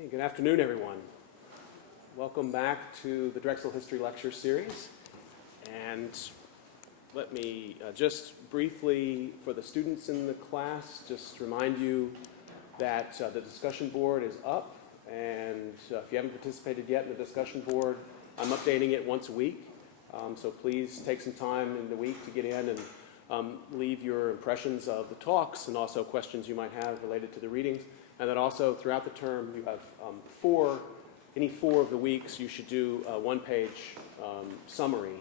Hey, good afternoon, everyone. Welcome back to the Drexel History Lecture Series. And let me just briefly, for the students in the class, just remind you that the discussion board is up. And if you haven't participated yet in the discussion board, I'm updating it once a week. So please take some time in the week to get in and leave your impressions of the talks and also questions you might have related to the readings. And then also throughout the term, you have any four of the weeks, you should do a one-page summary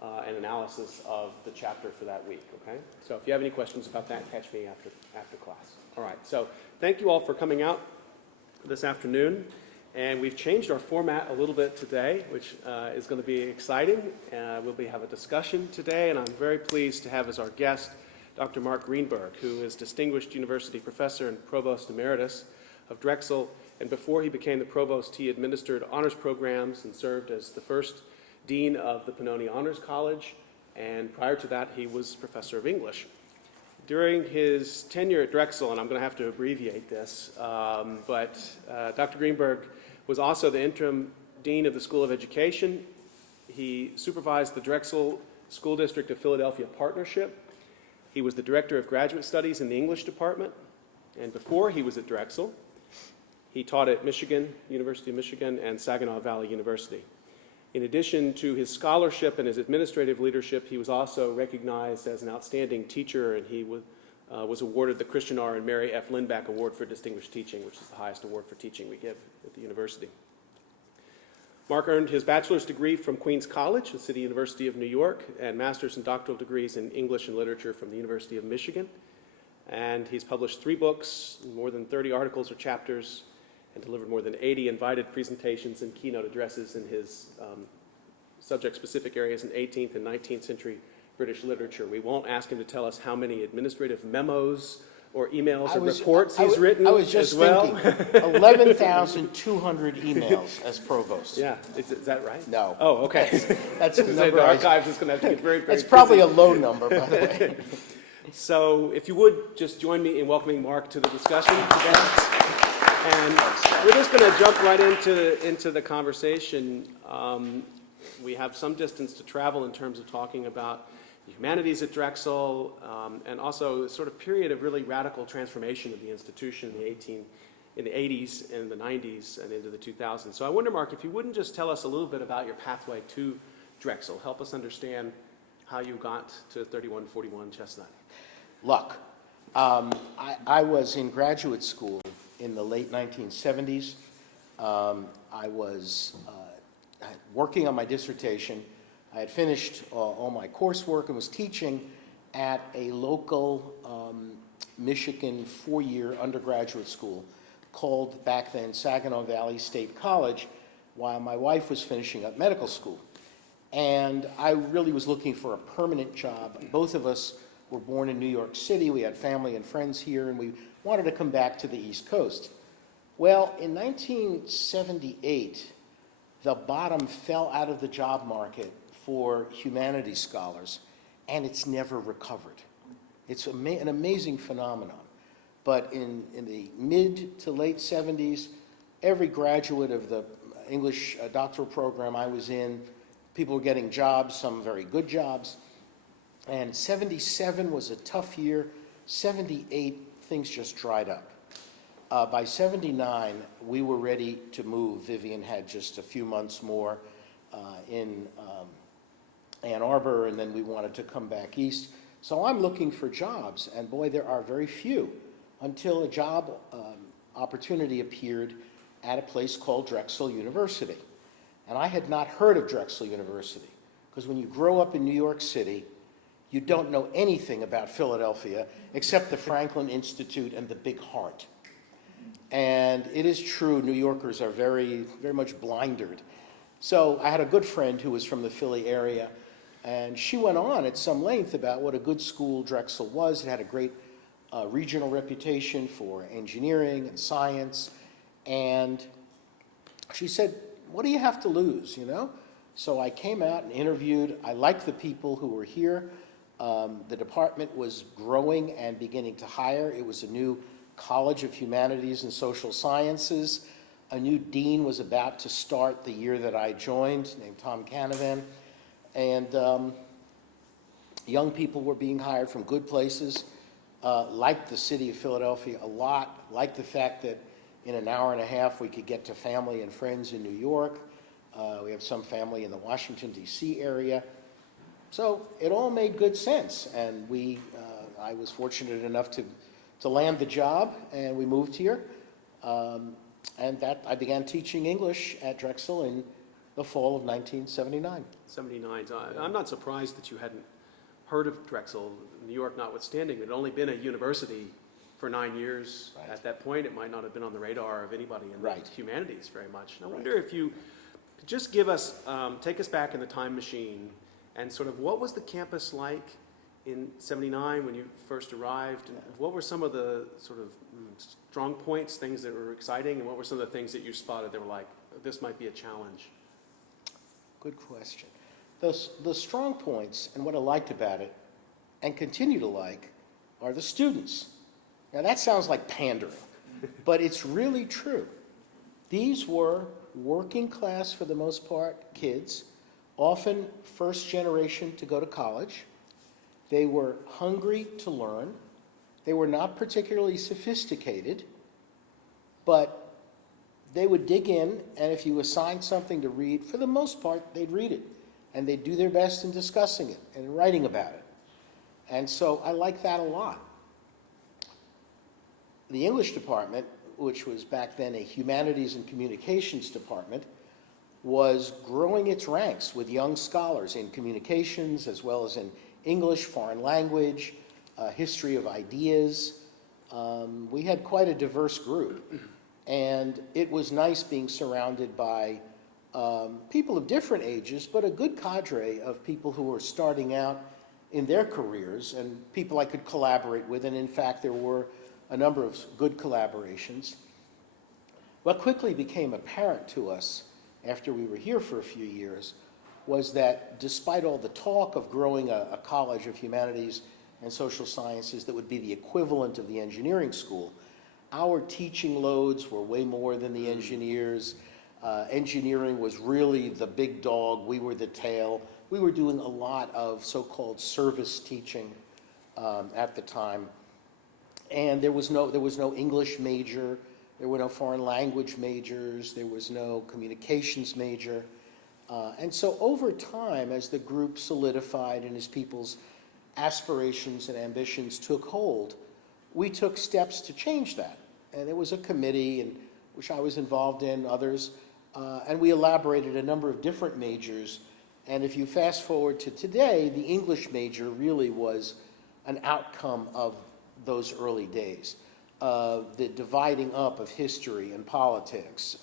and analysis of the chapter for that week, okay? So if you have any questions about that, catch me after class. All right, so thank you all for coming out this afternoon. And we've changed our format a little bit today, which is going to be exciting. We'll have a discussion today, and I'm very pleased to have as our guest Dr. Mark Greenberg, who is Distinguished University Professor and Provost Emeritus of Drexel. And before he became the Provost, he administered honors programs and served as the first Dean of the Pennoni Honors College. And prior to that, he was Professor of English. During his tenure at Drexel, and I'm going to have to abbreviate this, but Dr. Greenberg was also the interim Dean of the School of Education. He supervised the Drexel School District of Philadelphia Partnership. He was the Director of Graduate Studies in the English Department. And before he was at Drexel, he taught at Michigan, University of Michigan, and Saginaw Valley University. In addition to his scholarship and his administrative leadership, he was also recognized as an outstanding teacher, and he was awarded the Christian R. and Mary F. Lindback Award for Distinguished Teaching, which is the highest award for teaching we give at the university. Mark earned his bachelor's degree from Queens College, the City University of New York, and master's and doctoral degrees in English and literature from the University of Michigan. And he's published 3 books, more than 30 articles or chapters, and delivered more than 80 invited presentations and keynote addresses in his subject-specific areas in 18th and 19th century British literature. We won't ask him to tell us how many administrative memos or emails or reports he's written as well. I was just thinking, 11,200 emails as provost. Yeah, is that right? No. Oh, okay. That's a number. The archives is going to have to get very, very That's probably busy. a low number, by the way. So if you would just join me in welcoming Mark to the discussion today. And we're just going to jump right into the conversation. We have some distance to travel in terms of talking about the humanities at Drexel, and also a sort of period of really radical transformation of the institution in the 80s and the 90s and into the 2000s. So I wonder, Mark, if you wouldn't just tell us a little bit about your pathway to Drexel, help us understand how you got to 3141 Chestnut. Luck. I was in graduate school in the late 1970s. I was working on my dissertation. I had finished all my coursework and was teaching at a local Michigan 4-year undergraduate school called back then Saginaw Valley State College, while my wife was finishing up medical school. And I really was looking for a permanent job. Both of us were born in New York City. We had family and friends here, and we wanted to come back to the East Coast. Well, in 1978, the bottom fell out of the job market for humanities scholars, and it's never recovered. It's an amazing phenomenon. But in the mid to late 70s, every graduate of the English doctoral program I was in, people were getting jobs, some very good jobs. And 77 was a tough year. 78, things just dried up. By 79, we were ready to move. Vivian had just a few months more in Ann Arbor, and then we wanted to come back east. So I'm looking for jobs, and boy, there are very few, until a job opportunity appeared at a place called Drexel University. And I had not heard of Drexel University, because when you grow up in New York City, you don't know anything about Philadelphia except the Franklin Institute and the Big Heart. And it is true, New Yorkers are very, very much blinded. So I had a good friend who was from the Philly area, and she went on at some length about what a good school Drexel was. It had a great regional reputation for engineering and science. And she said, what do you have to lose, you know? So I came out and interviewed. I liked the people who were here. The department was growing and beginning to hire. It was a new College of Humanities and Social Sciences. A new dean was about to start the year that I joined, named Tom Canavan. And young people were being hired from good places, liked the city of Philadelphia a lot, liked the fact that in an hour and a half we could get to family and friends in New York. We have some family in the Washington, D.C. area. So it all made good sense. And I was fortunate enough to land the job, and we moved here. I began teaching English at Drexel in the fall of 1979. 79. So I'm not surprised that you hadn't heard of Drexel, New York notwithstanding. It had only been a university for 9 years. Right. At that point, it might not have been on the radar of anybody in Right. the humanities very much. And I Right. wonder if you could just give us, take us back in the time machine, and sort of what was the campus like in 79 when you first arrived? And what were some of the sort of strong points, things that were exciting, and what were some of the things that you spotted that were like, this might be a challenge? Good question. The strong points and what I liked about it, and continue to like, are the students. Now that sounds like pandering, but it's really true. These were working class, for the most part, kids, often first generation to go to college. They were hungry to learn. They were not particularly sophisticated, but they would dig in, and if you assigned something to read, for the most part, they'd read it. And they'd do their best in discussing it and writing about it. And so I like that a lot. The English department, which was back then a humanities and communications department, was growing its ranks with young scholars in communications as well as in English, foreign language, history of ideas. We had quite a diverse group. And it was nice being surrounded by people of different ages, but a good cadre of people who were starting out in their careers and people I could collaborate with. And in fact, there were a number of good collaborations. What quickly became apparent to us after we were here for a few years was that despite all the talk of growing a college of humanities and social sciences that would be the equivalent of the engineering school, our teaching loads were way more than the engineers. Engineering was really the big dog. We were the tail. We were doing a lot of so-called service teaching at the time. And there was no English major. There were no foreign language majors. There was no communications major. And so over time, as the group solidified and as people's aspirations and ambitions took hold, we took steps to change that. And there was a committee, which I was involved in, others, and we elaborated a number of different majors. And if you fast forward to today, the English major really was an outcome of those early days. The dividing up of history and politics,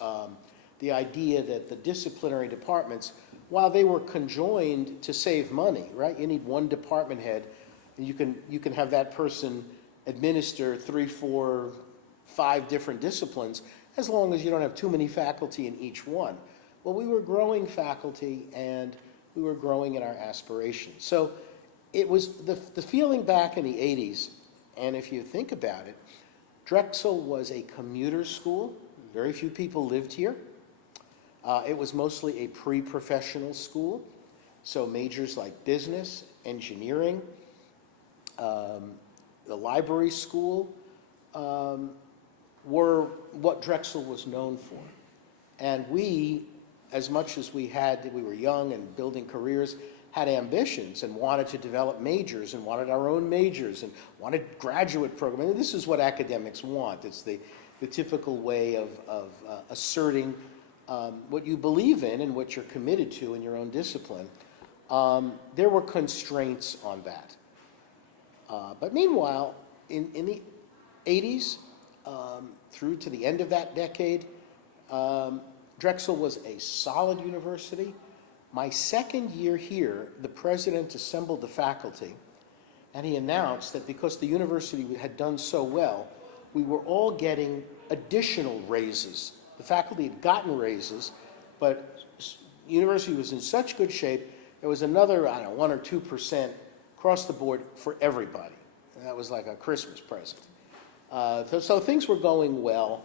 the idea that the disciplinary departments, while they were conjoined to save money, right? You need one department head, and you can have that person administer 3, 4, 5 different disciplines, as long as you don't have too many faculty in each one. Well, we were growing faculty, and we were growing in our aspirations. So it was the feeling back in the 80s, and if you think about it, Drexel was a commuter school. Very few people lived here. It was mostly a pre-professional school, so majors like business, engineering, the library school were what Drexel was known for. And we, as much as we were young and building careers, had ambitions and wanted to develop majors and wanted our own majors and wanted graduate programs. I mean, this is what academics want. It's the typical way of asserting what you believe in and what you're committed to in your own discipline. There were constraints on that. But meanwhile, in the 80s, through to the end of that decade, Drexel was a solid university. My second year here, the president assembled the faculty, and he announced that because the university had done so well, we were all getting additional raises. The faculty had gotten raises, but the university was in such good shape, there was another, 1 or 2% across the board for everybody. And that was like a Christmas present. So things were going well.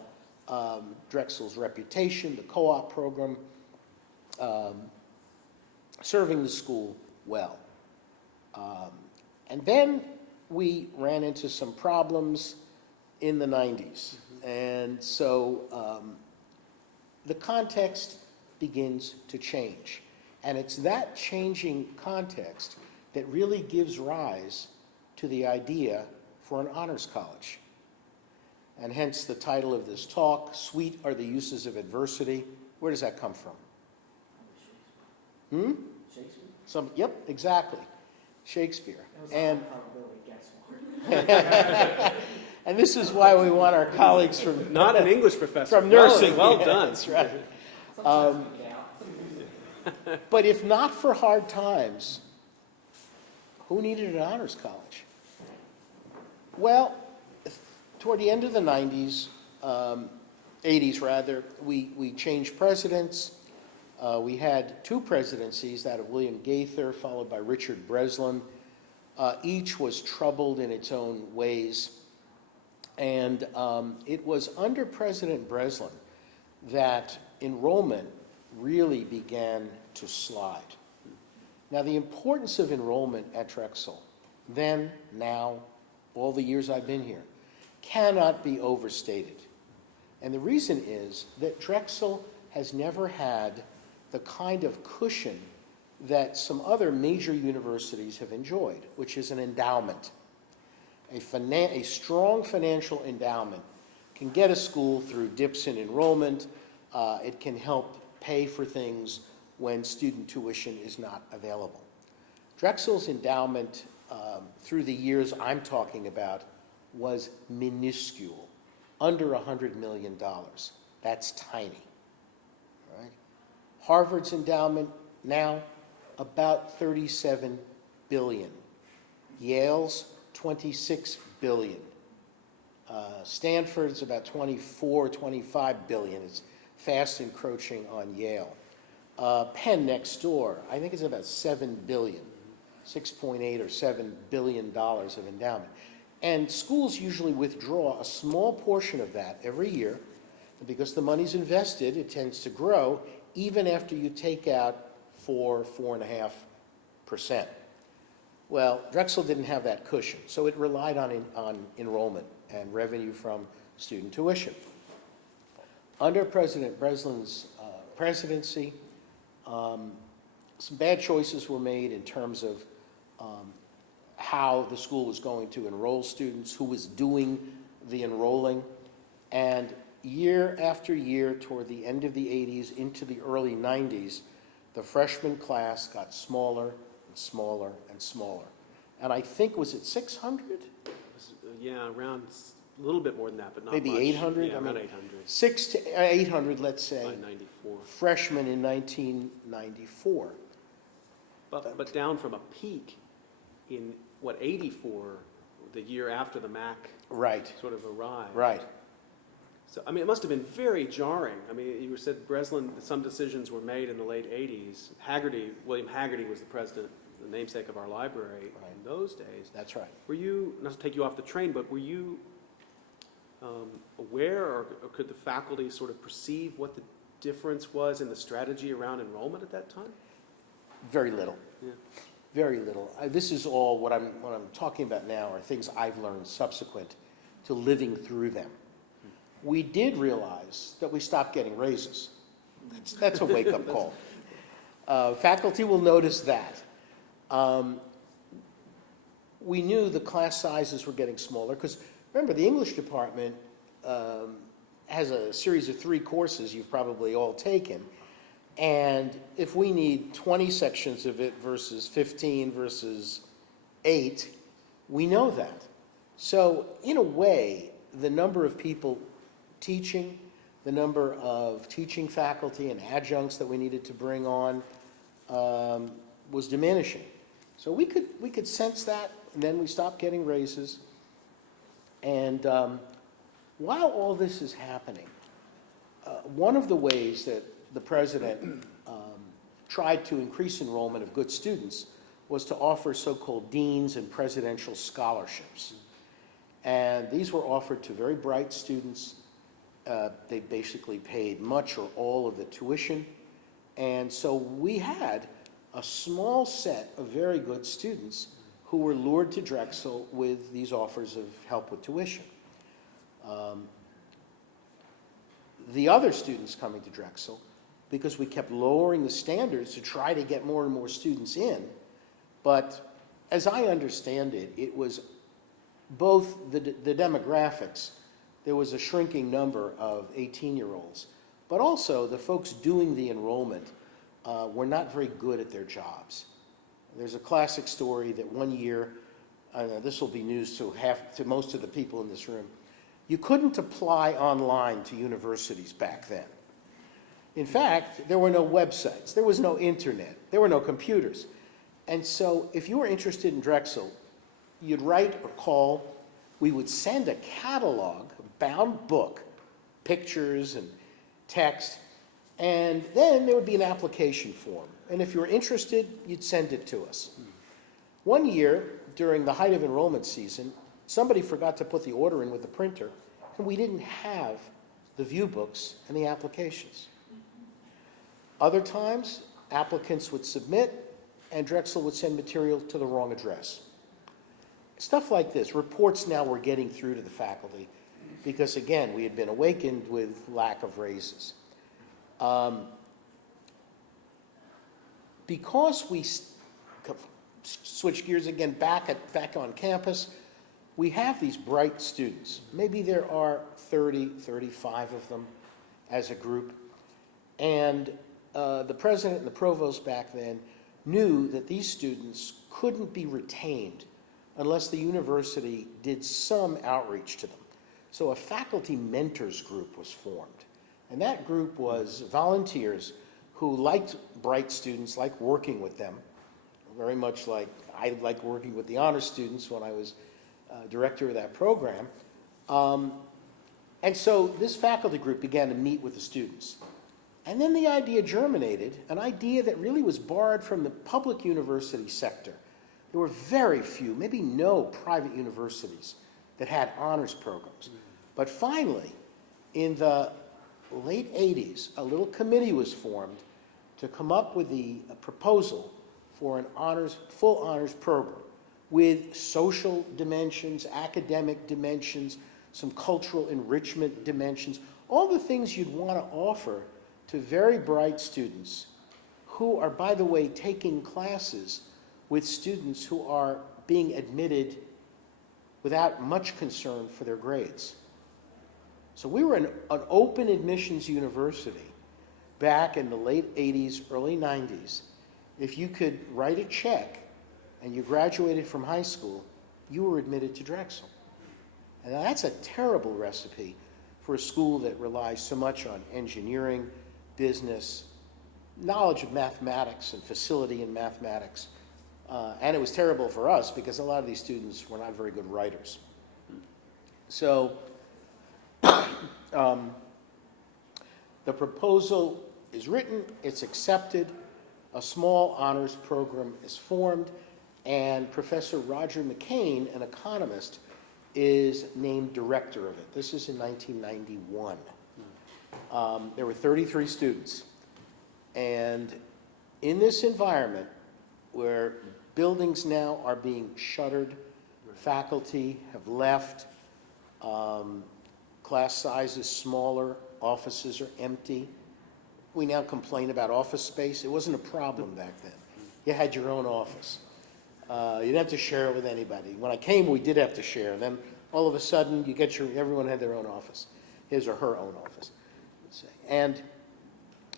Drexel's reputation, the co-op program, serving the school well. And then we ran into some problems in the 90s. And so the context begins to change. And it's that changing context that really gives rise to the idea for an honors college. And hence the title of this talk, Sweet Are the Uses of Adversity. Where does that come from? Shakespeare? Yep, exactly. Shakespeare. That was And, a probability guess mark. and this is why we want our colleagues from, Not an English professor. from nursing. Well Yeah, done. That's right. Sometimes we doubt. But if not for hard times, who needed an honors college? Well, toward the end of the 90s, 80s rather, we changed presidents. We had two presidencies, that of William Gaither, followed by Richard Breslin. Each was troubled in its own ways. And it was under President Breslin that enrollment really began to slide. Now, the importance of enrollment at Drexel, then, now, all the years I've been here, cannot be overstated. And the reason is that Drexel has never had the kind of cushion that some other major universities have enjoyed, which is an endowment. A strong financial endowment can get a school through dips in enrollment. It can help pay for things when student tuition is not available. Drexel's endowment through the years I'm talking about was minuscule, under $100 million. That's tiny. Right? Harvard's endowment now about $37 billion. Yale's $26 billion. Stanford's about $25 billion. It's fast encroaching on Yale. Penn next door, I think it's about $7 billion, 6.8 or $7 billion of endowment. And schools usually withdraw a small portion of that every year. And because the money's invested, it tends to grow even after you take out 4.5%. Well, Drexel didn't have that cushion, so it relied on enrollment and revenue from student tuition. Under President Breslin's presidency, some bad choices were made in terms of how the school was going to enroll students, who was doing the enrolling, and year after year toward the end of the 80s into the early 90s, the freshman class got smaller and smaller and smaller. And I think, was it 600? Yeah, around a little bit more than that, but not Maybe much. 800? Yeah, I around mean, 800 6 to 800, let's say, by 94. freshmen in 1994. But down from a peak in, 84, the year after the MAC Right, sort of arrived. right. So, I mean, it must have been very jarring. I mean, you said Breslin, some decisions were made in the late 80s. William Haggerty was the president, the namesake of our library in those days. That's right. Were you, not to take you off the train, but were you aware or could the faculty sort of perceive what the difference was in the strategy around enrollment at that time? Very little. Yeah. Very little. This is all what I'm talking about now are things I've learned subsequent to living through them. We did realize that we stopped getting raises. That's a wake-up call. Faculty will notice that. We knew the class sizes were getting smaller because, remember, the English department has a series of 3 courses you've probably all taken. And if we need 20 sections of it versus 15 versus 8, we know that. So, in a way, the number of people teaching, the number of teaching faculty and adjuncts that we needed to bring on was diminishing. So we could sense that, and then we stopped getting raises. And while all this is happening, one of the ways that the president tried to increase enrollment of good students was to offer so-called deans and presidential scholarships. And these were offered to very bright students they basically paid much or all of the tuition. And so we had a small set of very good students who were lured to Drexel with these offers of help with tuition. The other students coming to Drexel, because we kept lowering the standards to try to get more and more students in, but as I understand it, it was both the demographics. There was a shrinking number of 18-year-olds, but also the folks doing the enrollment were not very good at their jobs. There's a classic story that one year, this will be news to most of the people in this room, you couldn't apply online to universities back then. In fact, there were no websites, there was no internet, there were no computers. And so if you were interested in Drexel, you'd write or call, we would send a catalog, a bound book, pictures and text, and then there would be an application form. And if you were interested, you'd send it to us. One year, during the height of enrollment season, somebody forgot to put the order in with the printer, and we didn't have the view books and the applications. Other times, applicants would submit, and Drexel would send material to the wrong address. Stuff like this. Reports now were getting through to the faculty because, again, we had been awakened with lack of raises. Because we switch gears again back on campus, we have these bright students. Maybe there are 30, 35 of them as a group. And the president and the provost back then knew that these students couldn't be retained unless the university did some outreach to them. So a faculty mentors group was formed. And that group was volunteers who liked bright students, liked working with them, very much like I liked working with the honor students when I was director of that program. And so this faculty group began to meet with the students. And then the idea germinated, an idea that really was borrowed from the public university sector. There were very few, maybe no private universities that had honors programs. But finally, in the late 80s, a little committee was formed to come up with a proposal for an full honors program with social dimensions, academic dimensions, some cultural enrichment dimensions, all the things you'd want to offer to very bright students who are, by the way, taking classes with students who are being admitted without much concern for their grades. So we were an open admissions university back in the late 80s, early 90s. If you could write a check and you graduated from high school, you were admitted to Drexel. And that's a terrible recipe for a school that relies so much on engineering, business, knowledge of mathematics and facility in mathematics. And it was terrible for us because a lot of these students were not very good writers. So the proposal is written, it's accepted, a small honors program is formed, and Professor Roger McCain, an economist, is named director of it. This is in 1991. There were 33 students. And in this environment where buildings now are being shuttered, faculty have left, class size is smaller, offices are empty. We now complain about office space. It wasn't a problem back then. You had your own office. You didn't have to share it with anybody. When I came, we did have to share. Then all of a sudden, everyone had their own office, his or her own office, let's say. And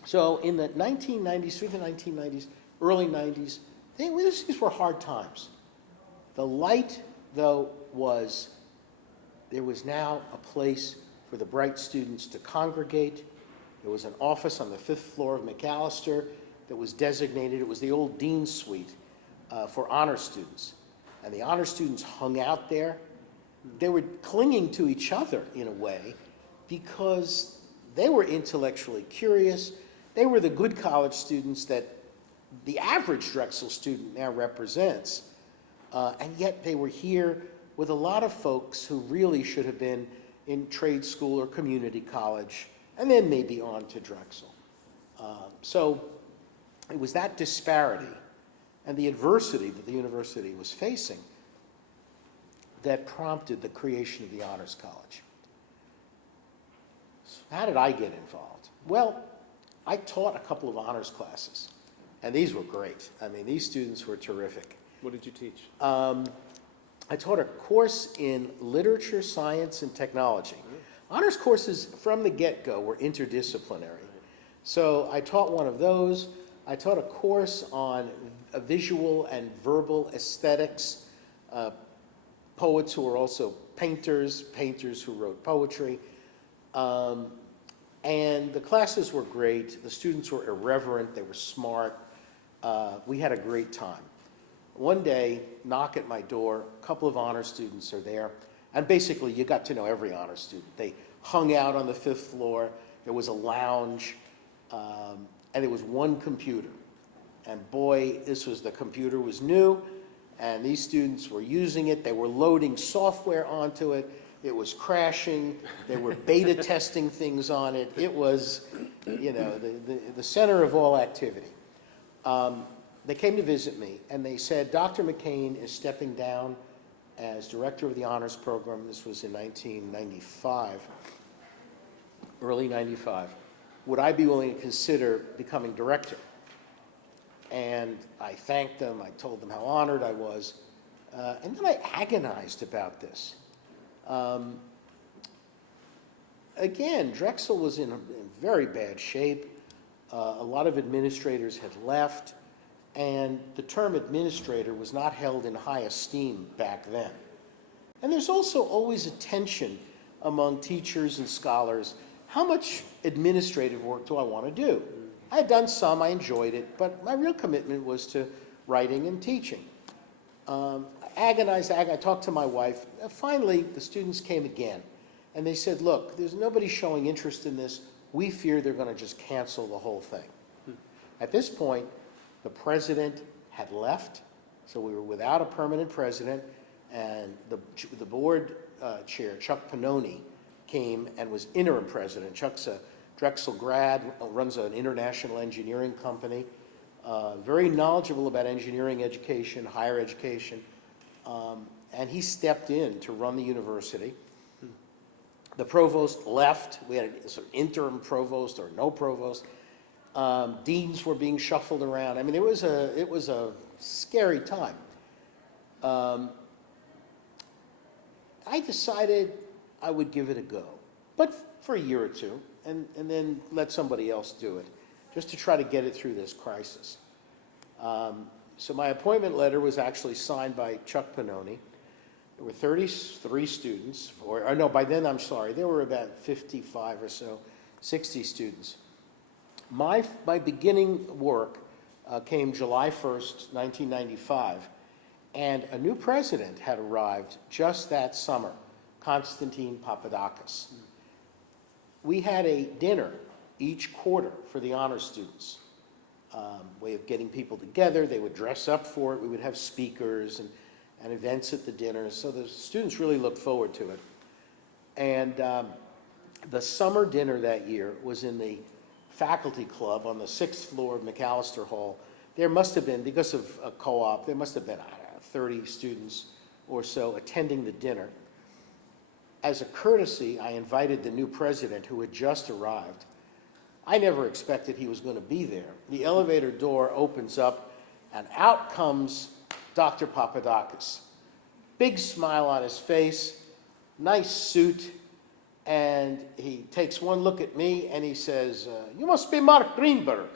so in the 1990s, through the 1990s, early 90s, these were hard times. The light, though, was there was now a place for the bright students to congregate. There was an office on the 5th floor of McAllister that was designated. It was the old dean's suite for honor students. And the honor students hung out there. They were clinging to each other in a way because they were intellectually curious. They were the good college students that the average Drexel student now represents. And yet they were here with a lot of folks who really should have been in trade school or community college, and then maybe on to Drexel. So it was that disparity and the adversity that the university was facing that prompted the creation of the Honors College. So how did I get involved? Well, I taught a couple of honors classes, and these were great. I mean, these students were terrific. What did you teach? I taught a course in literature, science, and technology. Honors courses from the get-go were interdisciplinary. So I taught one of those. I taught a course on visual and verbal aesthetics, poets who were also painters who wrote poetry. And the classes were great. The students were irreverent. They were smart. We had a great time. One day, knock at my door, a couple of honor students are there, and basically you got to know every honor student. They hung out on the 5th floor. There was a lounge, and there was one computer. And boy, the computer was new, and these students were using it. They were loading software onto it. It was crashing. They were beta testing things on it. It was, the center of all activity. They came to visit me, and they said, Dr. McCain is stepping down as director of the honors program. This was in 1995, early 95. Would I be willing to consider becoming director? And I thanked them. I told them how honored I was. And then I agonized about this. Again, Drexel was in very bad shape. A lot of administrators had left, and the term administrator was not held in high esteem back then. And there's also always a tension among teachers and scholars. How much administrative work do I want to do? I had done some, I enjoyed it, but my real commitment was to writing and teaching. I talked to my wife. Finally, the students came again, and they said, look, there's nobody showing interest in this. We fear they're going to just cancel the whole thing. At this point, the president had left, so we were without a permanent president, and the board chair, Chuck Pannoni, came and was interim president. Chuck's a Drexel grad, runs an international engineering company, very knowledgeable about engineering education, higher education, and he stepped in to run the university. The provost left. We had a sort of interim provost or no provost. Deans were being shuffled around. I mean, it was a scary time. I decided I would give it a go, but for a year or two, and then let somebody else do it, just to try to get it through this crisis. So my appointment letter was actually signed by Chuck Pannoni. There were 33 students, or no, by then, I'm sorry, there were about 55 or so, 60 students. My beginning work came July 1st, 1995, and a new president had arrived just that summer, Konstantin Papadakis. We had a dinner each quarter for the honors students. Way of getting people together. They would dress up for it. We would have speakers and events at the dinner. So the students really looked forward to it. And the summer dinner that year was in the faculty club on the 6th floor of McAllister Hall. There must have been, because of a co-op, there must have been 30 students or so attending the dinner. As a courtesy, I invited the new president who had just arrived. I never expected he was going to be there. The elevator door opens up, and out comes Dr. Papadakis. Big smile on his face, nice suit, and he takes one look at me, and he says, you must be Mark Greenberg.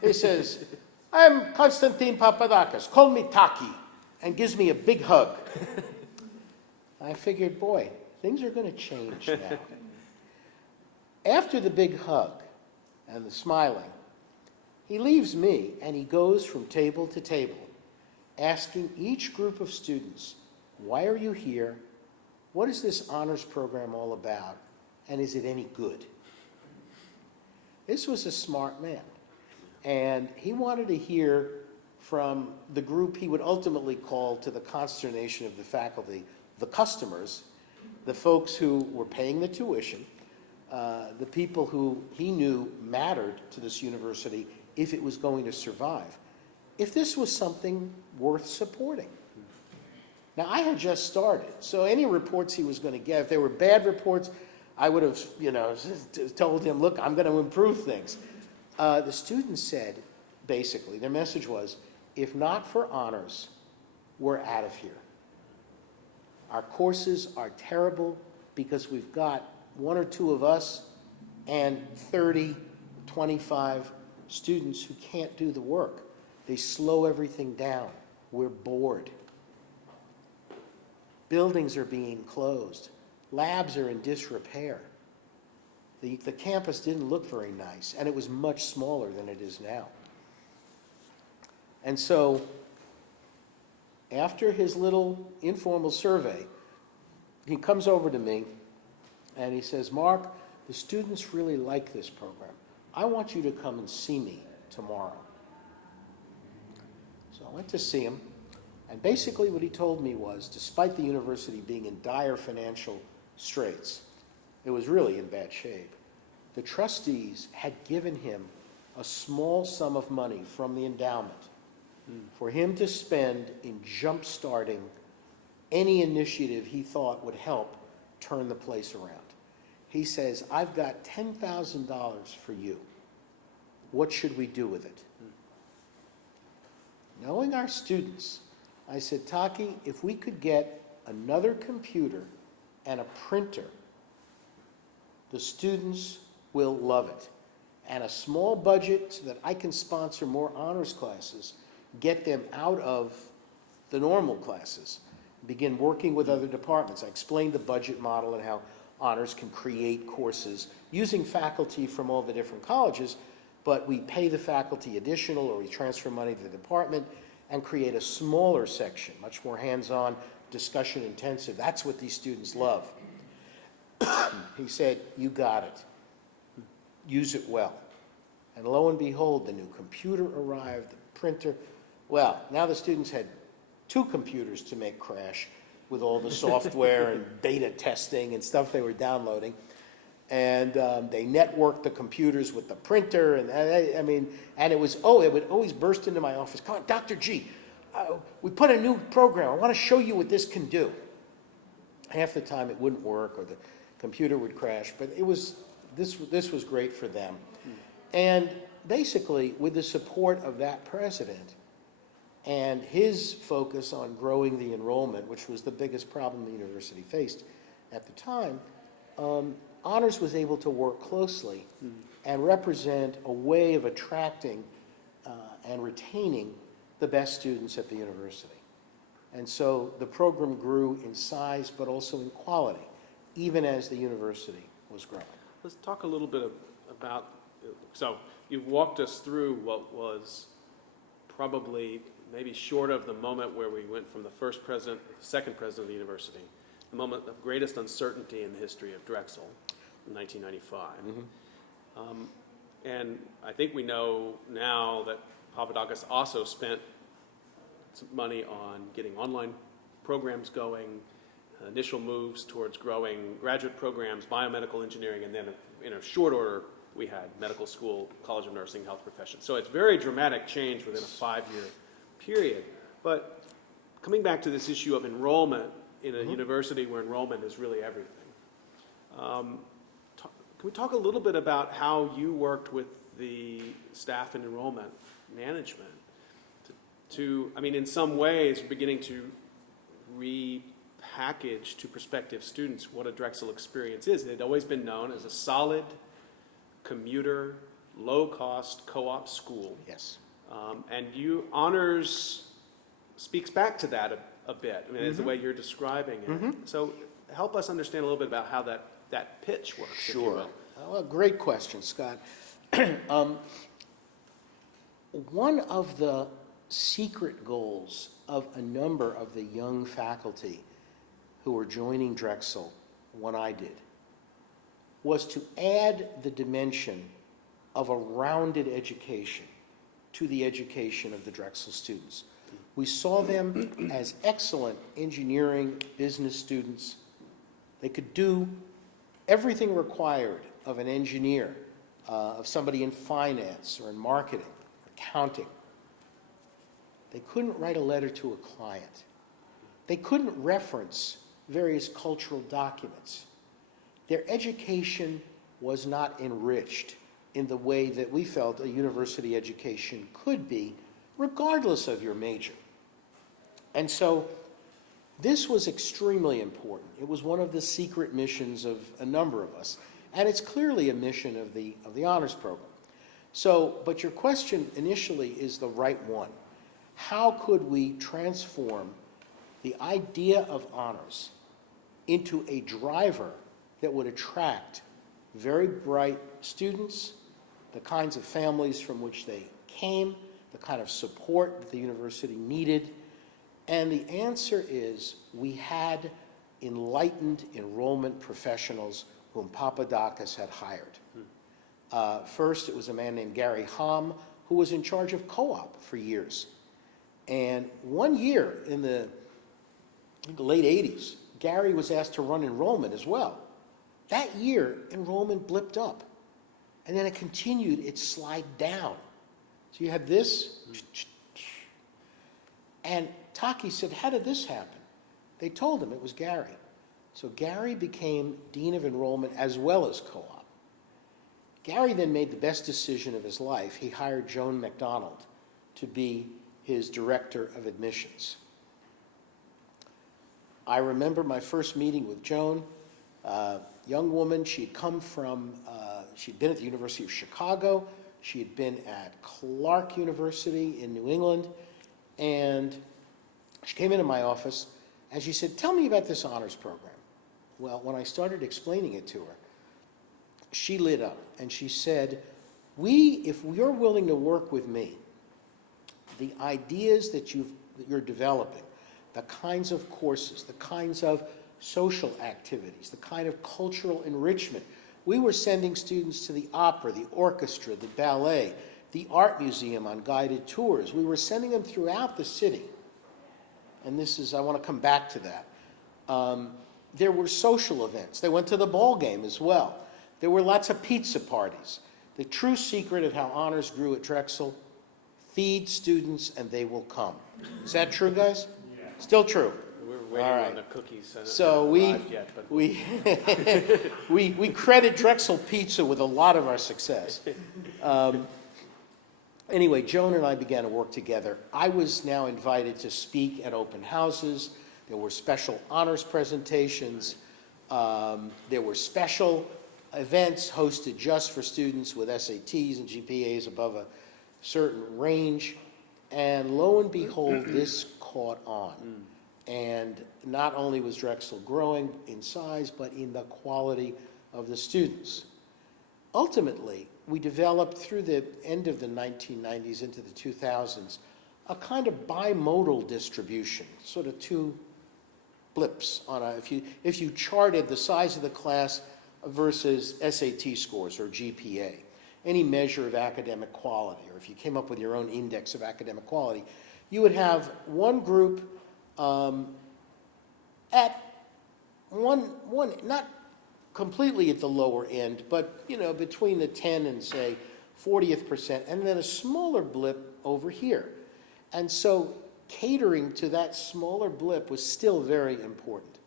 He says, I'm Konstantin Papadakis, call me Taki, and gives me a big hug. I figured, boy, things are going to change now. After the big hug and the smiling, he leaves me and he goes from table to table, asking each group of students, why are you here? What is this honors program all about? And is it any good? This was a smart man. And he wanted to hear from the group he would ultimately call, to the consternation of the faculty, the customers. the folks who were paying the tuition, the people who he knew mattered to this university if it was going to survive, if this was something worth supporting. Now, I had just started, so any reports he was going to get, if they were bad reports, I would have, told him, look, I'm going to improve things. The students said, basically, their message was, if not for honors, we're out of here. Our courses are terrible because we've got one or two of us and 30, 25 students who can't do the work. They slow everything down. We're bored. Buildings are being closed. Labs are in disrepair. The campus didn't look very nice, and it was much smaller than it is now. And so, after his little informal survey, he comes over to me and he says, Mark, the students really like this program. I want you to come and see me tomorrow. So I went to see him, and basically what he told me was, despite the university being in dire financial straits, it was really in bad shape. The trustees had given him a small sum of money from the endowment for him to spend in jump-starting any initiative he thought would help turn the place around. He says, I've got $10,000 for you. What should we do with it? Knowing our students, I said, Taki, if we could get another computer and a printer, the students will love it. And a small budget so that I can sponsor more honors classes, get them out of the normal classes, begin working with other departments. I explained the budget model and how honors can create courses using faculty from all the different colleges, but we pay the faculty additional, or we transfer money to the department and create a smaller section, much more hands-on, discussion intensive. That's what these students love. He said, you got it. Use it well. And lo and behold, the new computer arrived, the printer. Well, now the students had 2 computers to make crash with all the software and beta testing and stuff they were downloading. And they networked the computers with the printer, and and it was, it would always burst into my office. Come on, Dr. G, we put a new program. I want to show you what this can do. Half the time it wouldn't work, or the computer would crash, but this was great for them. And basically, with the support of that president and his focus on growing the enrollment, which was the biggest problem the university faced at the time, Honors was able to work closely and represent a way of attracting and retaining the best students at the university. And so the program grew in size, but also in quality, even as the university was growing. Let's talk a little bit about, so you've walked us through what was probably maybe short of the moment where we went from the first president to the second president of the university, the moment of greatest uncertainty in the history of Drexel in 1995. And I think we know now that Papadakis also spent some money on getting online programs going, initial moves towards growing graduate programs, biomedical engineering, and then in a short order, we had medical school, College of Nursing, health professions. So it's very dramatic change within a 5-year period. But coming back to this issue of enrollment in a university where enrollment is really everything, can we talk a little bit about how you worked with the staff and enrollment management in some ways, beginning to repackage to prospective students what a Drexel experience is? It had always been known as a solid, commuter, low-cost co-op school. Yes. And Honors speaks back to that a bit. Is the way you're describing it. So help us understand a little bit about how that pitch works, if you Sure. will. Well, great question, Scott. One of the secret goals of a number of the young faculty who were joining Drexel when I did was to add the dimension of a rounded education to the education of the Drexel students. We saw them as excellent engineering business students. They could do everything required of an engineer, of somebody in finance or in marketing, accounting. They couldn't write a letter to a client. They couldn't reference various cultural documents. Their education was not enriched in the way that we felt a university education could be, regardless of your major. And so this was extremely important. It was one of the secret missions of a number of us, and it's clearly a mission of the honors program. So, but your question initially is the right one. How could we transform the idea of honors into a driver that would attract very bright students, the kinds of families from which they came, the kind of support that the university needed? And the answer is we had enlightened enrollment professionals whom Papadakis had hired. First, it was a man named Gary Hom, who was in charge of co-op for years. And one year in the late 80s, Gary was asked to run enrollment as well. That year, enrollment blipped up. And then it continued its slide down. So you had this, and Taki said, how did this happen? They told him it was Gary. So Gary became Dean of Enrollment as well as co-op. Gary then made the best decision of his life. He hired Joan McDonald to be his director of admissions. I remember my first meeting with Joan, young woman. She'd come from, she'd been at the University of Chicago. She had been at Clark University in New England. And she came into my office and she said, tell me about this honors program. Well, when I started explaining it to her, she lit up and she said, if you're willing to work with me, the ideas that you're developing, the kinds of courses, the kinds of social activities, the kind of cultural enrichment. We were sending students to the opera, the orchestra, the ballet, the art museum on guided tours. We were sending them throughout the city. And this is, I want to come back to that. There were social events. They went to the ball game as well. There were lots of pizza parties. The true secret of how honors grew at Drexel: feed students and they will come. Is that true, guys? Yeah. Still true. We're waiting on the cookies. So we credit Drexel Pizza with a lot of our success. Anyway, Joan and I began to work together. I was now invited to speak at open houses. There were special honors presentations. There were special events hosted just for students with SATs and GPAs above a certain range. And lo and behold, this caught on. And not only was Drexel growing in size, but in the quality of the students. Ultimately, we developed through the end of the 1990s into the 2000s a kind of bimodal distribution, sort of two blips on if you charted the size of the class versus SAT scores or GPA, any measure of academic quality, or if you came up with your own index of academic quality, you would have one group at one not completely at the lower end, but between the 10 and say 40th percent, and then a smaller blip over here. And so catering to that smaller blip was still very important.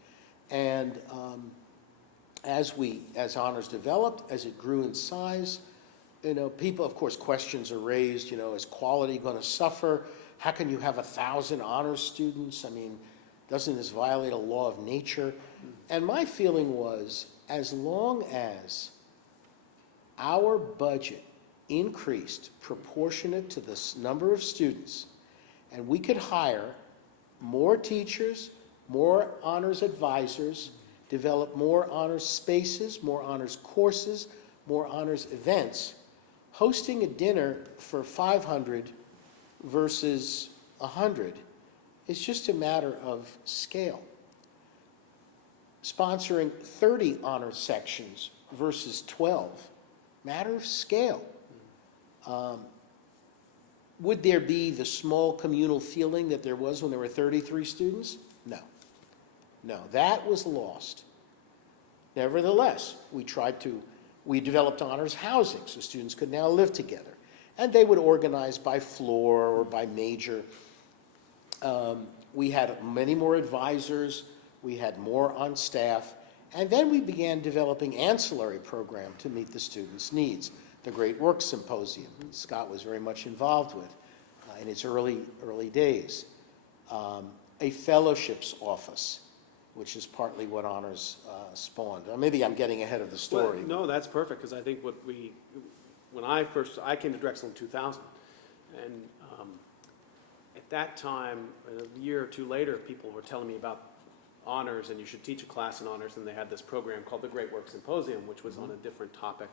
And as honors developed, as it grew in size, people, of course, questions are raised, is quality going to suffer? How can you have 1,000 honors students? I mean, doesn't this violate a law of nature? And my feeling was, as long as our budget increased proportionate to the number of students, and we could hire more teachers, more honors advisors, develop more honors spaces, more honors courses, more honors events, hosting a dinner for 500 versus 100 is just a matter of scale. Sponsoring 30 honor sections versus 12, matter of scale. Would there be the small communal feeling that there was when there were 33 students? No. No, that was lost. Nevertheless, we developed honors housing so students could now live together. And they would organize by floor or by major. We had many more advisors, we had more on staff, and then we began developing ancillary program to meet the students' needs. The Great Work Symposium, Scott was very much involved with in its early days. A fellowships office, which is partly what honors spawned. Or maybe I'm getting ahead of the story. Well, no, that's perfect, because I think when I came to Drexel in 2000, and at that time, a year or two later, people were telling me about honors, and you should teach a class in honors, and they had this program called the Great Work Symposium, which was on a different topic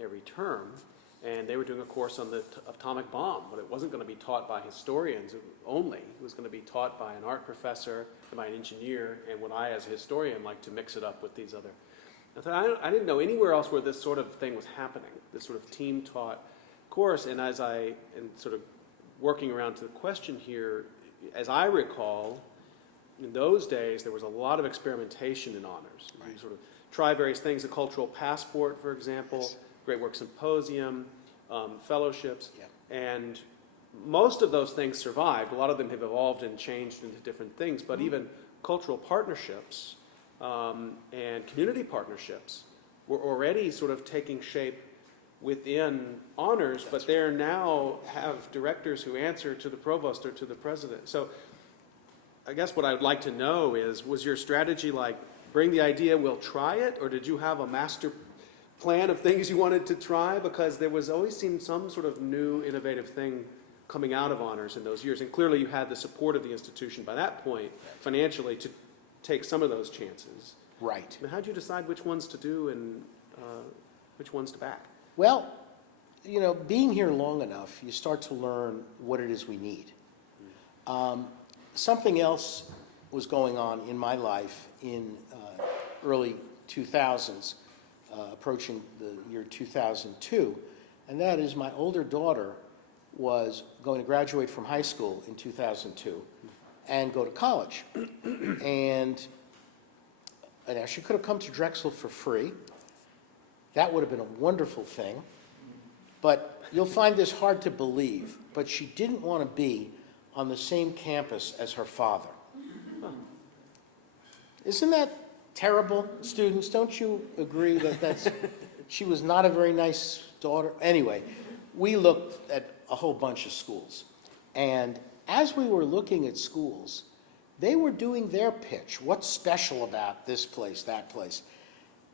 every term, and they were doing a course on the atomic bomb, but it wasn't going to be taught by historians only. It was going to be taught by an art professor and by an engineer, and what I, as a historian, like to mix it up with these other. I didn't know anywhere else where this sort of thing was happening, this sort of team-taught course, and as I am sort of working around to the question here, as I recall, in those days, there was a lot of experimentation in honors. Right. You sort of try various things, a cultural passport, for example, Yes. Great Work Symposium, fellowships, Yep. and most of those things survived. A lot of them have evolved and changed into different things, but even cultural partnerships and community partnerships were already sort of taking shape within honors, but they now have directors who answer to the provost or to the president. So I guess what I'd like to know is, was your strategy like, bring the idea, we'll try it, or did you have a master plan of things you wanted to try? Because there was always seemed some sort of new innovative thing coming out of honors in those years, and clearly you had the support of the institution by that point financially to take some of those chances. Right. But how did you decide which ones to do and which ones to back? Well, you know, being here long enough, you start to learn what it is we need. Something else was going on in my life in early 2000s, approaching the year 2002, and that is my older daughter was going to graduate from high school in 2002 and go to college. And now she could have come to Drexel for free. That would have been a wonderful thing. But you'll find this hard to believe, but she didn't want to be on the same campus as her father. Isn't that terrible, students? Don't you agree that she was not a very nice daughter? Anyway, we looked at a whole bunch of schools. And as we were looking at schools, they were doing their pitch. What's special about this place, that place?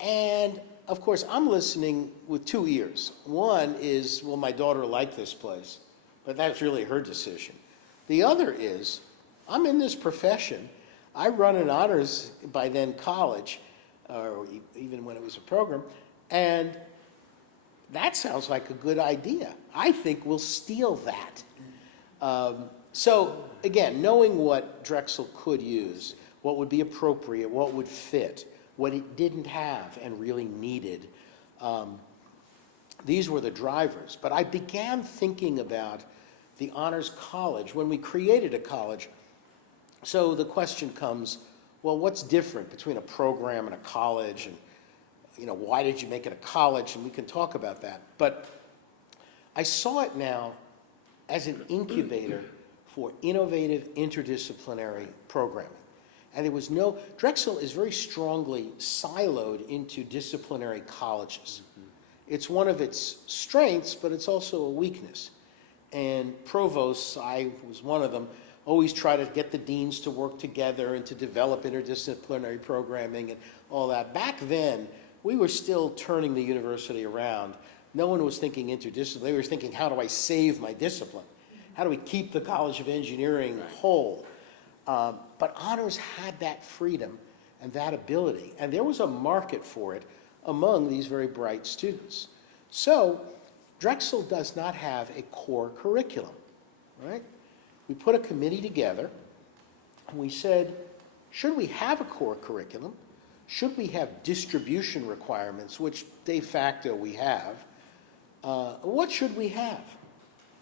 And of course, I'm listening with two ears. One is, well, my daughter liked this place, but that's really her decision. The other is, I'm in this profession. I run an honors, by then college, or even when it was a program, and that sounds like a good idea. I think we'll steal that. So again, knowing what Drexel could use, what would be appropriate, what would fit, what it didn't have and really needed, these were the drivers. But I began thinking about the honors college when we created a college. So the question comes, well, what's different between a program and a college? And, you know, why did you make it a college? And we can talk about that. But I saw it now as an incubator for innovative interdisciplinary programming. And there was no, Drexel is very strongly siloed into disciplinary colleges. It's one of its strengths, but it's also a weakness. And provosts, I was one of them, always try to get the deans to work together and to develop interdisciplinary programming and all that. Back then, we were still turning the university around. No one was thinking interdisciplinary. They were thinking, how do I save my discipline? How do we keep the College of Engineering whole? But honors had that freedom and that ability, and there was a market for it among these very bright students. So Drexel does not have a core curriculum, right? We put a committee together, and we said, should we have a core curriculum? Should we have distribution requirements, which de facto we have? What should we have?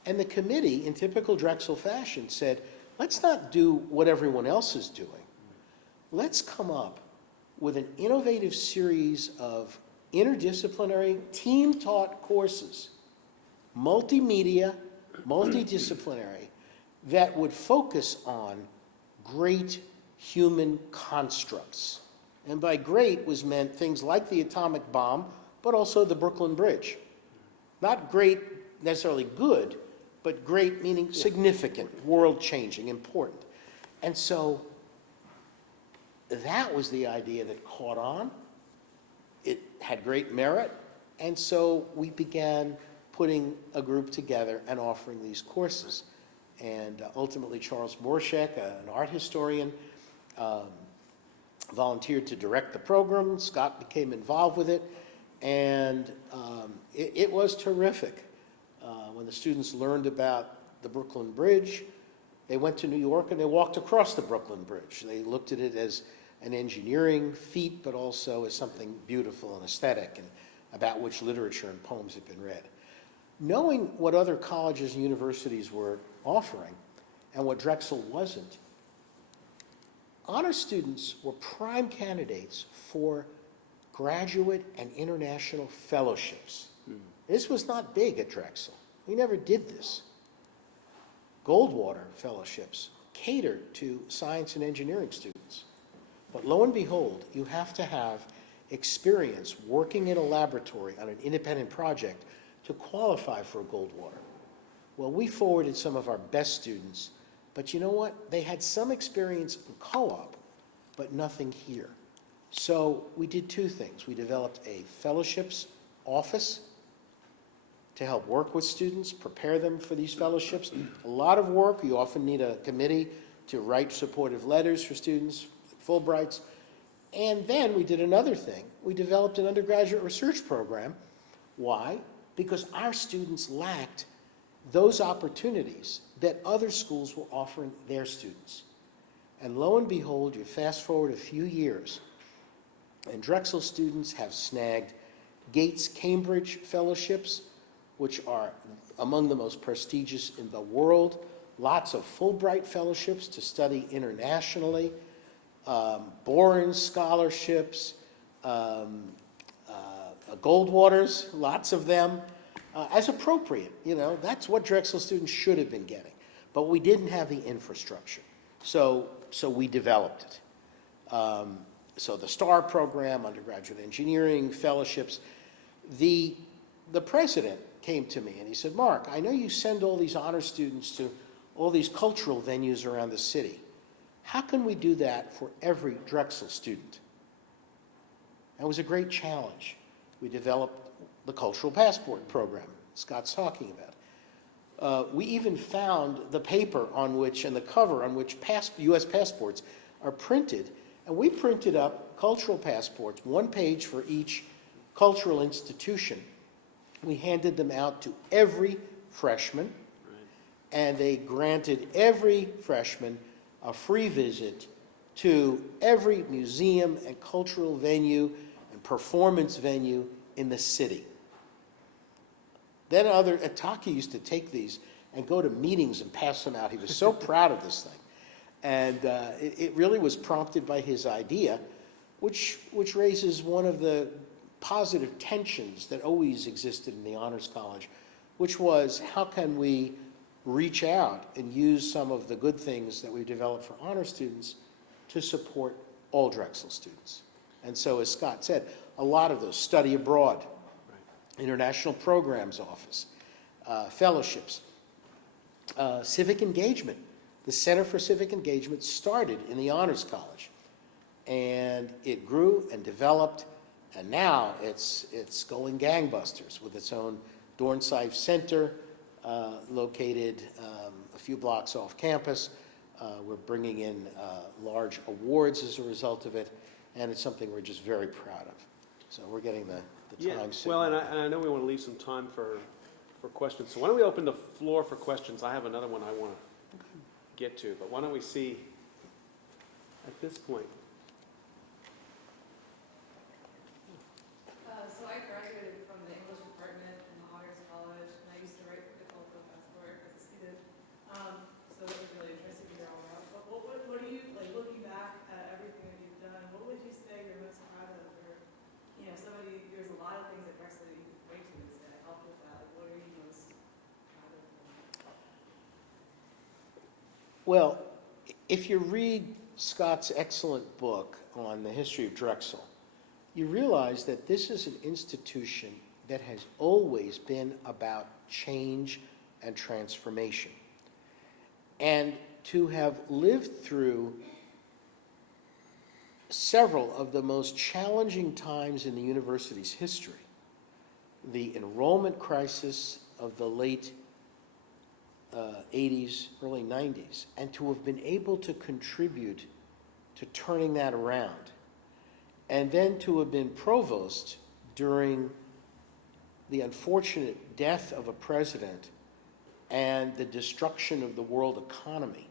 And the committee, in typical Drexel fashion, said, let's not do what everyone else is doing. Let's come up with an innovative series of interdisciplinary, team-taught courses, multimedia, multidisciplinary, that would focus on great human constructs. And by great was meant things like the atomic bomb, but also the Brooklyn Bridge. Not great necessarily good, but great meaning significant, world-changing, important. And so that was the idea that caught on. It had great merit, and so we began putting a group together and offering these courses. And ultimately, Charles Borshek, an art historian, volunteered to direct the program. Scott became involved with it, and it was terrific. When the students learned about the Brooklyn Bridge, they went to New York and they walked across the Brooklyn Bridge. They looked at it as an engineering feat, but also as something beautiful and aesthetic, and about which literature and poems had been read. Knowing what other colleges and universities were offering and what Drexel wasn't, honor students were prime candidates for graduate and international fellowships. This was not big at Drexel. We never did this. Goldwater fellowships cater to science and engineering students. But lo and behold, you have to have experience working in a laboratory on an independent project to qualify for a Goldwater. Well, we forwarded some of our best students, but you know what? They had some experience in co-op, but nothing here. So we did two things. We developed a fellowships office to help work with students, prepare them for these fellowships. A lot of work. You often need a committee to write supportive letters for students, Fulbrights. And then we did another thing. We developed an undergraduate research program. Why? Because our students lacked those opportunities that other schools were offering their students. And lo and behold, you fast forward a few years, and Drexel students have snagged Gates Cambridge fellowships, which are among the most prestigious in the world, lots of Fulbright fellowships to study internationally, Boren scholarships, Goldwaters, lots of them, as appropriate. You know, that's what Drexel students should have been getting. But we didn't have the infrastructure, so we developed it. So the STAR program, undergraduate engineering, fellowships. The president came to me and he said, Mark, I know you send all these honor students to all these cultural venues around the city. How can we do that for every Drexel student? That was a great challenge. We developed the Cultural Passport program Scott's talking about. We even found the paper on which, and the cover on which U.S. passports are printed, and we printed up cultural passports, one page for each cultural institution. We handed them out to every freshman, and they granted every freshman a free visit to every museum and cultural venue and performance venue in the city. Then Taki used to take these and go to meetings and pass them out. He was so proud of this thing. And it really was prompted by his idea, which raises one of the positive tensions that always existed in the Honors College, which was how can we reach out and use some of the good things that we've developed for honor students to support all Drexel students. And so, as Scott said, a lot of those study abroad, international programs office, fellowships, civic engagement. The Center for Civic Engagement started in the Honors College, and it grew and developed, and now it's going gangbusters with its own Dornsife Center, located a few blocks off campus. We're bringing in large awards as a result of it, and it's something we're just very proud of. So we're getting the time signal. Well, and I know we want to leave some time for questions. So why don't we open the floor for questions? I have another one I want to get to, but why don't we see at this point? So I graduated from the English department in the Honors College, and I used to write for the Cultural Passport as a student. So that was really interesting to hear all about. But what do you, like, looking back at everything that you've done, what would you say your most Well, if you read Scott's excellent book on the history of Drexel, you realize that this is an institution that has always been about change and transformation. And to have lived through several of the most challenging times in the university's history, the enrollment crisis of the late 80s, early 90s, and to have been able to contribute to turning that around, and then to have been provost during the unfortunate death of a president and the destruction of the world economy,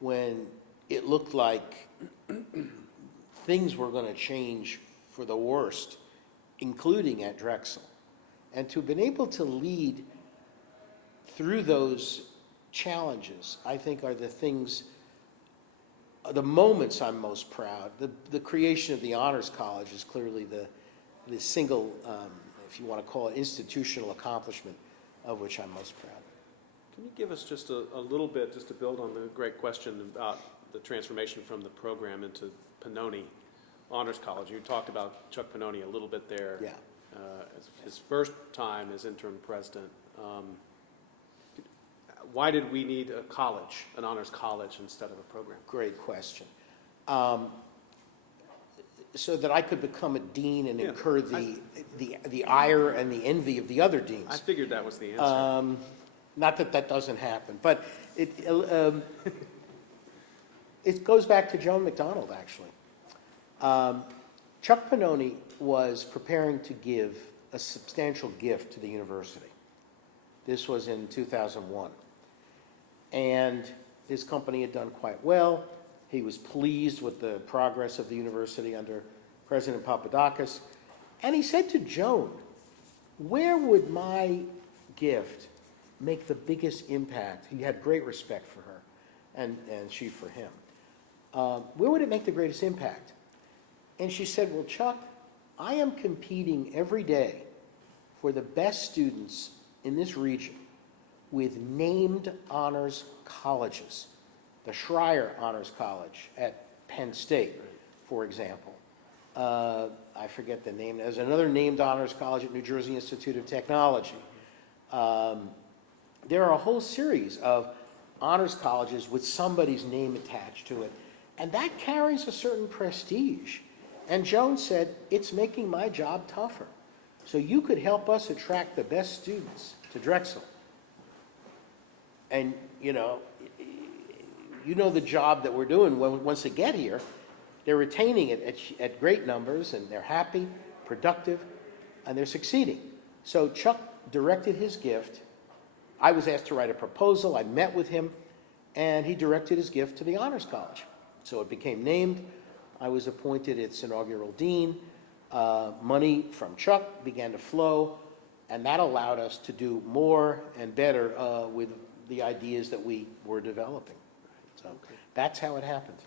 when it looked like things were going to change for the worst, including at Drexel. And to have been able to lead through those challenges, I think, are the things, the moments I'm most proud. The creation of the Honors College is clearly the single, if you want to call it, institutional accomplishment of which I'm most proud. Can you give us just a little bit, just to build on the great question about the transformation from the program into Pannoni Honors College? You talked about Chuck Pannoni a little bit there. Yeah. His first time as interim president. Why did we need a college, an honors college, instead of a program? Great question. So that I could become a dean and incur the ire and the envy of the other deans. I figured that was the answer. Not that that doesn't happen, but it goes back to Joan McDonald, actually. Chuck Pannoni was preparing to give a substantial gift to the university. This was in 2001. And his company had done quite well. He was pleased with the progress of the university under President Papadakis. And he said to Joan, where would my gift make the biggest impact? He had great respect for her, and she for him. Where would it make the greatest impact? And she said, well, Chuck, I am competing every day for the best students in this region with named honors colleges. The Schreier Honors College at Penn State, for example. I forget the name. There's another named honors college at New Jersey Institute of Technology. There are a whole series of honors colleges with somebody's name attached to it, and that carries a certain prestige. And Joan said, it's making my job tougher. So you could help us attract the best students to Drexel. And, you know the job that we're doing once they get here. They're retaining it at great numbers, and they're happy, productive, and they're succeeding. So Chuck directed his gift. I was asked to write a proposal. I met with him, and he directed his gift to the Honors College. So it became named. I was appointed its inaugural dean. Money from Chuck began to flow, and that allowed us to do more and better with the ideas that we were developing. So that's how it happened.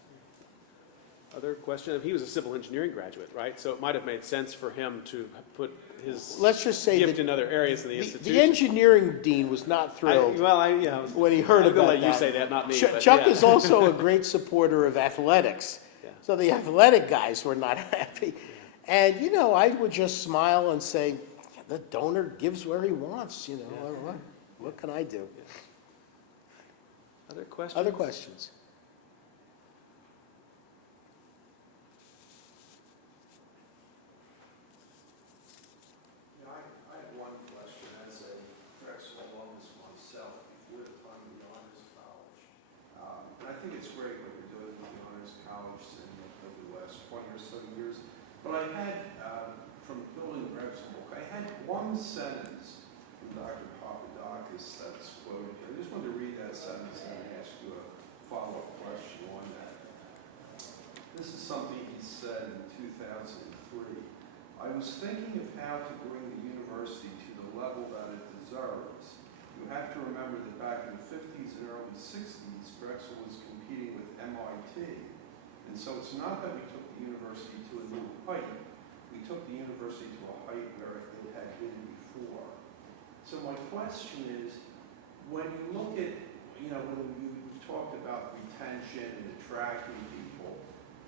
Other question? He was a civil engineering graduate, right? So it might have made sense for him to put his Let's just say gift that in other areas of the institution. the engineering dean was not thrilled when he heard I'm gonna about let that. you say that, not me. Chuck is also a great supporter of athletics. Yeah. So the athletic guys were not happy. And, I would just smile and say, the donor gives where he wants, What can I do? Other questions? Other questions? I have one question as a Drexel alumnus myself before the time of the Honors College. And I think it's great what you're doing with the Honors College and over the last 20 or so years. But I had, from building Drexel book, I had one sentence from Dr. Papadakis that's quoted. I just wanted to read that sentence and ask you a follow-up question on that. This is something he said in 2003. I was thinking of how to bring the university to the level that it deserves. You have to remember that back in the 50s and early 60s, Drexel was competing with MIT. And so it's not that we took the university to a new height. We took the university to a height where it had been before. So my question is, when you look at, when you've talked about retention and attracting people,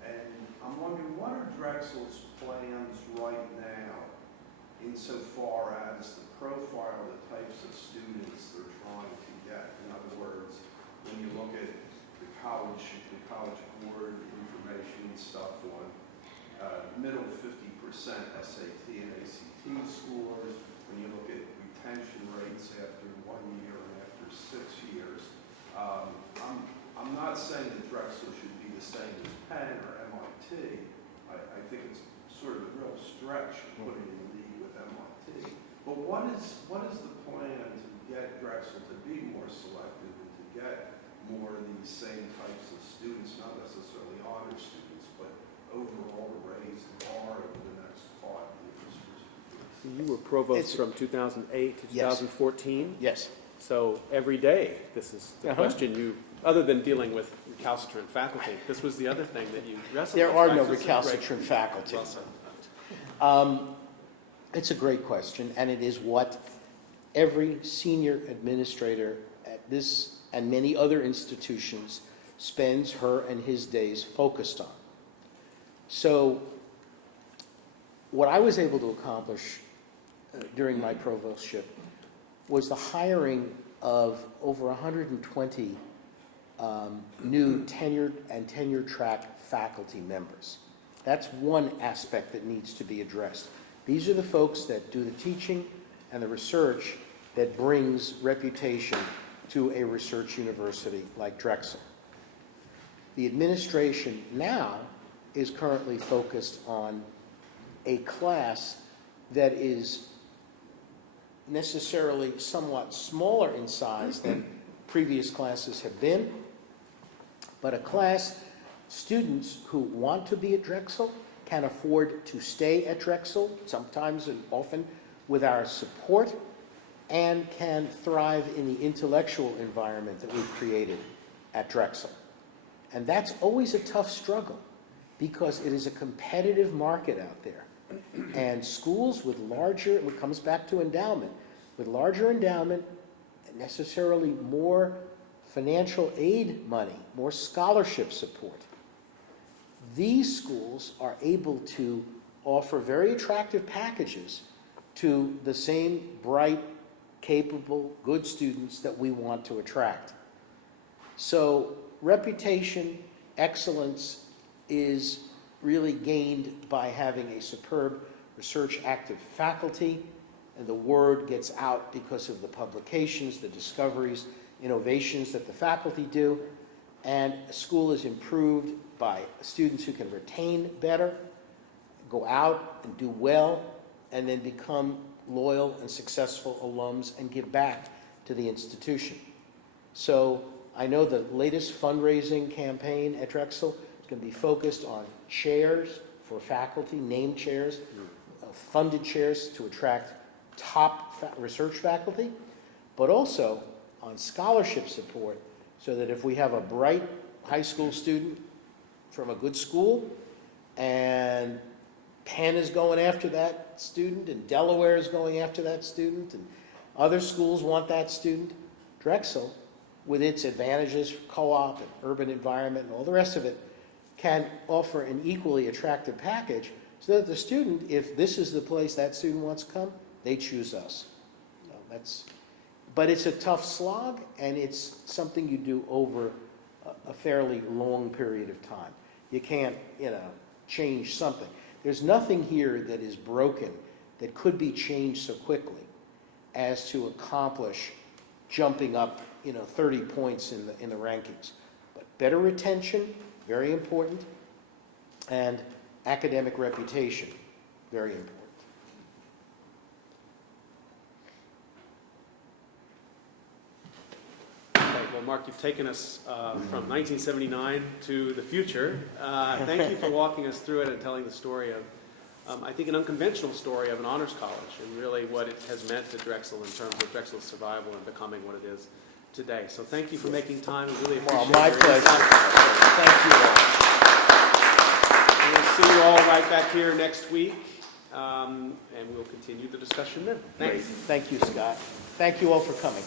and I'm wondering, what are Drexel's plans right now insofar as the profile, the types of students they're trying to get? In other words, when you look at the college board information and stuff on middle 50% SAT and ACT scores, when you look at retention rates after 1 year and after 6 years, I'm not saying that Drexel should be the same as Penn or MIT. I think it's sort of a real stretch to put it in the league with MIT. But what is the plan to get Drexel to be more selective and to get more of these same types of students, not necessarily honor students, but overall to raise the bar over the next 5 years? You were provost It's- from 2008 to Yes. 2014. Yes. So every day, this is the question you, other than dealing with recalcitrant faculty, this was the other thing that you wrestled with. There are right? no This is recalcitrant great. faculty. Well said. It's a great question, and it is what every senior administrator at this and many other institutions spends her and his days focused on. So what I was able to accomplish during my provostship was the hiring of over 120 new tenured and tenure track faculty members. That's one aspect that needs to be addressed. These are the folks that do the teaching and the research that brings reputation to a research university like Drexel. The administration now is currently focused on a class that is necessarily somewhat smaller in size than previous classes have been, but a class, students who want to be at Drexel can afford to stay at Drexel, sometimes and often with our support, and can thrive in the intellectual environment that we've created at Drexel. And that's always a tough struggle because it is a competitive market out there. And schools with larger, it comes back to endowment, with larger endowment, necessarily more financial aid money, more scholarship support. These schools are able to offer very attractive packages to the same bright, capable, good students that we want to attract. So reputation, excellence is really gained by having a superb research active faculty, and the word gets out because of the publications, the discoveries, innovations that the faculty do, and a school is improved by students who can retain better, go out and do well, and then become loyal and successful alums and give back to the institution. So I know the latest fundraising campaign at Drexel is going to be focused on chairs for faculty, named chairs, funded chairs to attract top research faculty, but also on scholarship support so that if we have a bright high school student from a good school and Penn is going after that student and Delaware is going after that student and other schools want that student, Drexel, with its advantages, co-op and urban environment and all the rest of it, can offer an equally attractive package so that the student, if this is the place that student wants to come, they choose us. So but it's a tough slog, and it's something you do over a fairly long period of time. You can't, change something. There's nothing here that is broken that could be changed so quickly as to accomplish jumping up, 30 points in the rankings. But better retention, very important, and academic reputation, very important. Well, Mark, you've taken us from 1979 to the future. Thank you for walking us through it and telling the story of, I think, an unconventional story of an honors college and really what it has meant to Drexel in terms of Drexel's survival and becoming what it is today. So thank you for making time. We really appreciate it. My pleasure. Thank you all. We'll see you all right back here next week, and we'll continue the discussion then. Thanks. Great. Thank you, Scott. Thank you all for coming.